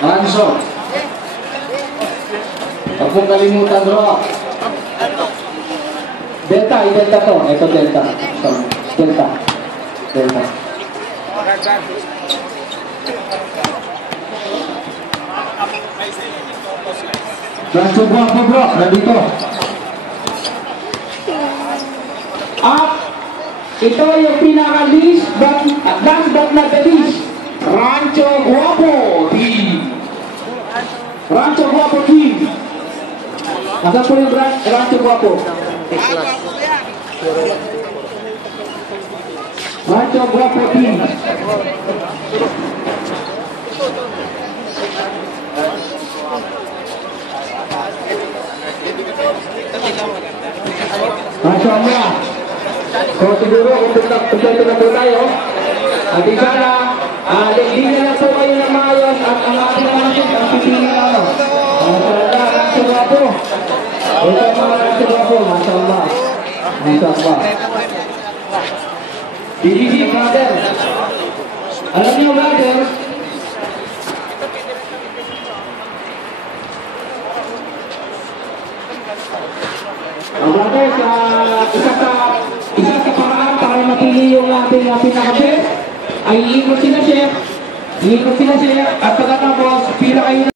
Ranso. Huwag mong kalimutan, bro. Delta, i-delta to. Ito, delta. Delta. Delta. Ranso Guapo, bro. Nandito. At ito yung pinaka-least last but not the least, Rancho Guapo Team. Rancho Guapo Team. Asan po yung Rancho Guapo? Rancho Guapo Team. Masya Allah. So siguro kumpleto na po tayo. At di sana, ligdigan na po kayo ng maayos at ang ating panasip ang pipili na ano. Masya Allah, Rancho Guapo. Ito ang mga Rancho Guapo, Masya Allah. Masya Allah. BDC, brother. Alam niyo, brother, brother, isa sa paraan para mapili yung ating pinaka-best ay iikot sila, chef. Iikot sila, chef. At pagkatapos, pila kayo